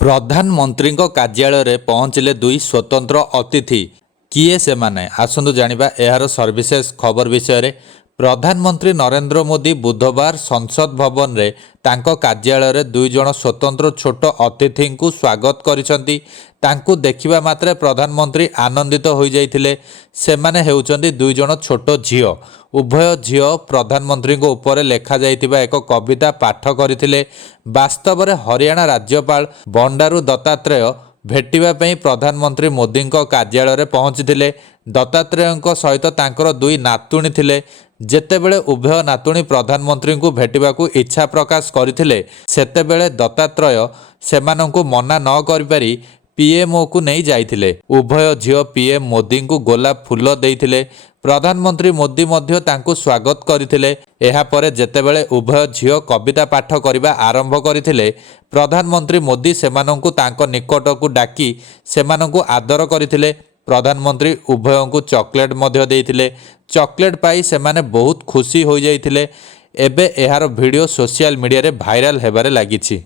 ପ୍ରଧାନମନ୍ତ୍ରୀଙ୍କ କାର୍ଯ୍ୟାଳୟରେ ପହଞ୍ଚିଲେ ଦୁଇ ସ୍ୱତନ୍ତ୍ର ଅତିଥି। କିଏ ସେମାନେ? ଆସନ୍ତୁ ଜାଣିବା ଏହାର ସର୍ଭିସେସ୍ ଖବର ବିଷୟରେ। ପ୍ରଧାନମନ୍ତ୍ରୀ ନରେନ୍ଦ୍ର ମୋଦି ବୁଧବାର ସଂସଦ ଭବନରେ ତାଙ୍କ କାର୍ଯ୍ୟାଳୟରେ ଦୁଇ ଜଣ ସ୍ୱତନ୍ତ୍ର ଛୋଟ ଅତିଥିଙ୍କୁ ସ୍ୱାଗତ କରିଛନ୍ତି। ତାଙ୍କୁ ଦେଖିବା ମାତ୍ରେ ପ୍ରଧାନମନ୍ତ୍ରୀ ଆନନ୍ଦିତ ହୋଇଯାଇଥିଲେ। ସେମାନେ ହେଉଛନ୍ତି ଦୁଇ ଜଣ ଛୋଟ ଝିଅ। ଉଭୟ ଝିଅ ପ୍ରଧାନମନ୍ତ୍ରୀଙ୍କ ଉପରେ ଲେଖାଯାଇଥିବା ଏକ କବିତା ପାଠ କରିଥିଲେ। ବାସ୍ତବରେ ହରିୟାଣା ରାଜ୍ୟପାଳ ବଣ୍ଡାରୁ ଦତ୍ତାତ୍ରେୟ ଭେଟିବା ପାଇଁ ପ୍ରଧାନମନ୍ତ୍ରୀ ମୋଦିଙ୍କ କାର୍ଯ୍ୟାଳୟରେ ପହଞ୍ଚିଥିଲେ। ଦତ୍ତାତ୍ରେୟଙ୍କ ସହିତ ତାଙ୍କର ଦୁଇ ନାତୁଣୀ ଥିଲେ। ଯେତେବେଳେ ଉଭୟ ନାତୁଣୀ ପ୍ରଧାନମନ୍ତ୍ରୀଙ୍କୁ ଭେଟିବାକୁ ଇଚ୍ଛା ପ୍ରକାଶ କରିଥିଲେ, ସେତେବେଳେ ଦତ୍ତାତ୍ରେୟ ସେମାନଙ୍କୁ ମନା ନ କରିପାରି ପିଏମ୍ଓକୁ ନେଇ ଯାଇଥିଲେ। ଉଭୟ ଝିଅ ପିଏମ୍ ମୋଦିଙ୍କୁ ଗୋଲାପ ଫୁଲ ଦେଇଥିଲେ। ପ୍ରଧାନମନ୍ତ୍ରୀ ମୋଦି ମଧ୍ୟ ତାଙ୍କୁ ସ୍ୱାଗତ କରିଥିଲେ। ଏହାପରେ ଯେତେବେଳେ ଉଭୟ ଝିଅ କବିତା ପାଠ କରିବା ଆରମ୍ଭ କରିଥିଲେ, ପ୍ରଧାନମନ୍ତ୍ରୀ ମୋଦି ସେମାନଙ୍କୁ ତାଙ୍କ ନିକଟକୁ ଡାକି ସେମାନଙ୍କୁ ଆଦର କରିଥିଲେ। ପ୍ରଧାନମନ୍ତ୍ରୀ ଉଭୟଙ୍କୁ ଚକୋଲେଟ୍ ମଧ୍ୟ ଦେଇଥିଲେ। ଚକୋଲେଟ୍ ପାଇ ସେମାନେ ବହୁତ ଖୁସି ହୋଇଯାଇଥିଲେ। ଏବେ ଏହାର ଭିଡ଼ିଓ ସୋସିଆଲ ମିଡ଼ିଆରେ ଭାଇରାଲ ହେବାରେ ଲାଗିଛି।